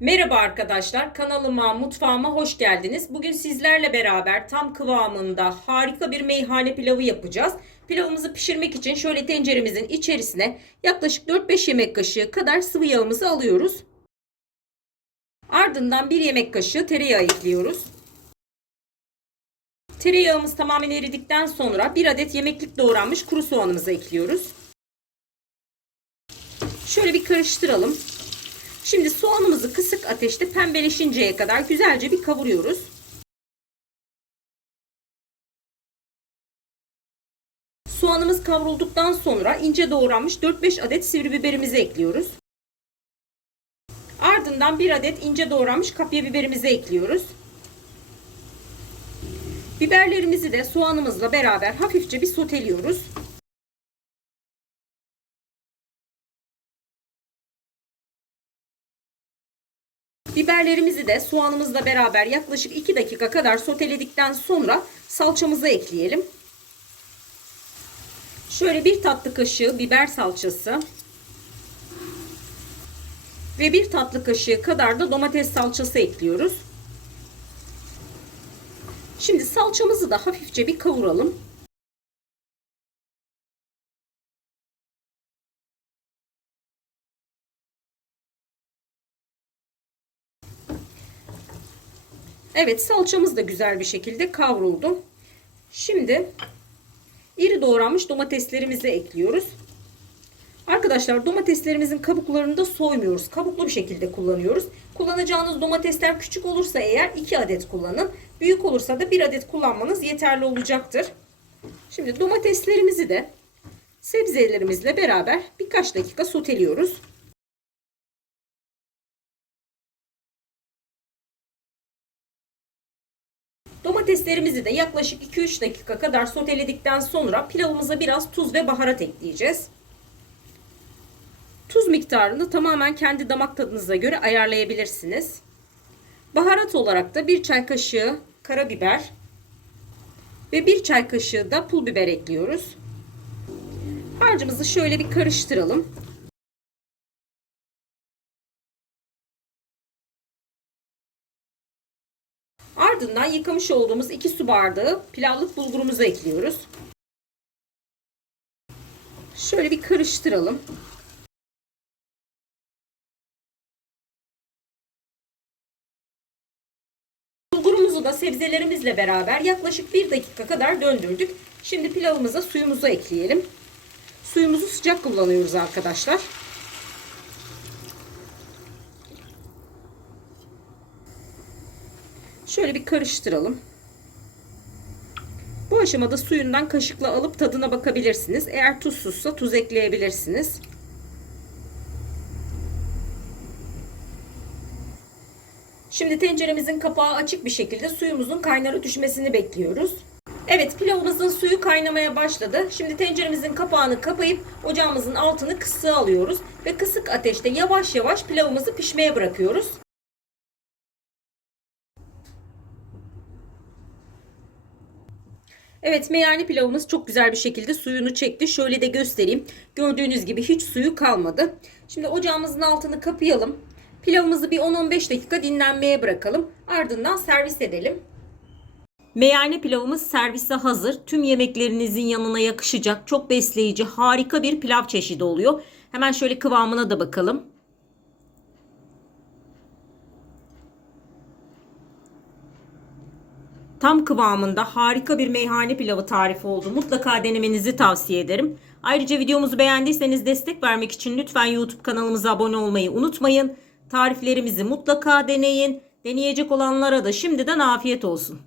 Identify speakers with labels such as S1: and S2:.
S1: Merhaba arkadaşlar, kanalıma, mutfağıma hoş geldiniz. Bugün sizlerle beraber tam kıvamında harika bir meyhane pilavı yapacağız. Pilavımızı pişirmek için şöyle tenceremizin içerisine yaklaşık 4-5 yemek kaşığı kadar sıvı yağımızı alıyoruz. Ardından 1 yemek kaşığı tereyağı ekliyoruz. Tereyağımız tamamen eridikten sonra 1 adet yemeklik doğranmış kuru soğanımızı ekliyoruz. Şöyle bir karıştıralım. Şimdi soğanımızı kısık ateşte pembeleşinceye kadar güzelce bir kavuruyoruz. Soğanımız kavrulduktan sonra ince doğranmış 4-5 adet sivri biberimizi ekliyoruz. Ardından 1 adet ince doğranmış kapya biberimizi ekliyoruz. Biberlerimizi de soğanımızla beraber hafifçe bir soteliyoruz. Biberlerimizi de soğanımızla beraber yaklaşık 2 dakika kadar soteledikten sonra salçamızı ekleyelim. Şöyle bir tatlı kaşığı biber salçası ve bir tatlı kaşığı kadar da domates salçası ekliyoruz. Şimdi salçamızı da hafifçe bir kavuralım. Evet salçamız da güzel bir şekilde kavruldu. Şimdi iri doğranmış domateslerimizi ekliyoruz. Arkadaşlar domateslerimizin kabuklarını da soymuyoruz. Kabuklu bir şekilde kullanıyoruz. Kullanacağınız domatesler küçük olursa eğer 2 adet kullanın. Büyük olursa da 1 adet kullanmanız yeterli olacaktır. Şimdi domateslerimizi de sebzelerimizle beraber birkaç dakika soteliyoruz. Domateslerimizi de yaklaşık 2-3 dakika kadar soteledikten sonra pilavımıza biraz tuz ve baharat ekleyeceğiz. Tuz miktarını tamamen kendi damak tadınıza göre ayarlayabilirsiniz. Baharat olarak da 1 çay kaşığı karabiber ve 1 çay kaşığı da pul biber ekliyoruz. Harcımızı şöyle bir karıştıralım. Ardından yıkamış olduğumuz 2 su bardağı pilavlık bulgurumuzu ekliyoruz. Şöyle bir karıştıralım. Bulgurumuzu da sebzelerimizle beraber yaklaşık 1 dakika kadar döndürdük. Şimdi pilavımıza suyumuzu ekleyelim. Suyumuzu sıcak kullanıyoruz arkadaşlar. Şöyle bir karıştıralım. Bu aşamada suyundan kaşıkla alıp tadına bakabilirsiniz. Eğer tuzsuzsa tuz ekleyebilirsiniz. Şimdi tenceremizin kapağı açık bir şekilde suyumuzun kaynara düşmesini bekliyoruz. Evet pilavımızın suyu kaynamaya başladı. Şimdi tenceremizin kapağını kapayıp ocağımızın altını kısığa alıyoruz. Ve kısık ateşte yavaş yavaş pilavımızı pişmeye bırakıyoruz. Evet meyhane pilavımız çok güzel bir şekilde suyunu çekti. Şöyle de göstereyim. Gördüğünüz gibi hiç suyu kalmadı. Şimdi ocağımızın altını kapayalım. Pilavımızı bir 10-15 dakika dinlenmeye bırakalım. Ardından servis edelim. Meyhane pilavımız servise hazır. Tüm yemeklerinizin yanına yakışacak çok besleyici harika bir pilav çeşidi oluyor. Hemen şöyle kıvamına da bakalım. Tam kıvamında harika bir meyhane pilavı tarifi oldu. Mutlaka denemenizi tavsiye ederim. Ayrıca videomuzu beğendiyseniz destek vermek için lütfen YouTube kanalımıza abone olmayı unutmayın. Tariflerimizi mutlaka deneyin. Deneyecek olanlara da şimdiden afiyet olsun.